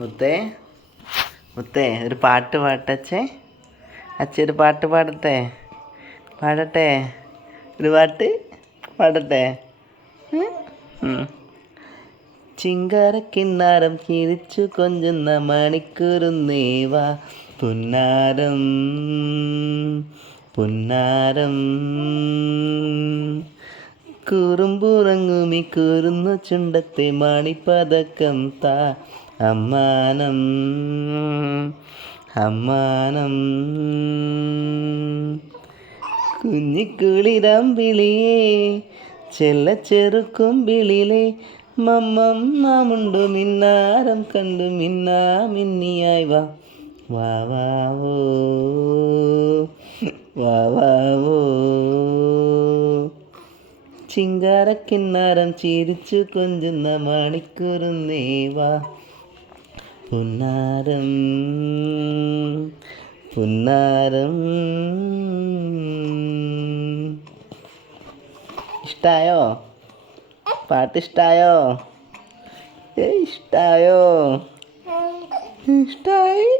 മുത്തേ മുത്തേ ഒരു പാട്ട് പാട്ടച്ചേ. അച്ഛൻ ഒരു പാട്ട് പാടട്ടെ? പാടട്ടെ? ഒരു പാട്ട് പാടട്ടെ? ചിങ്കാരക്കിന്നാരം ചിരിച്ചു കൊഞ്ചുന്ന മണിക്കൂറുന്നേവാ പുന്നാരം പുന്നാരം കൂറുമ്പുറങ്ങുമി കൂറുന്നു ചുണ്ടത്തെ മണിപ്പതക്കം താ അമ്മാനം അമ്മാനം കുഞ്ഞിക്കുളിരമ്പിളിയേ ചെറുക്കുമ്പിളിലെ മമ്മം നാമുണ്ടു മിന്നാരം കണ്ടു മിന്നാ മിന്നിയായി വാ വാവാവോ വാവാവോ. ചിങ്കാരക്കിന്നാരം ചിരിച്ചു കൊഞ്ചുന്ന മണിക്കൂറുന്നേവാ പുന്നാരം പുന്നാരം. ഇഷ്ടായോ? പാട്ട് ഇഷ്ടായോ? ഇഷ്ടായോ? ഇഷ്ടായി.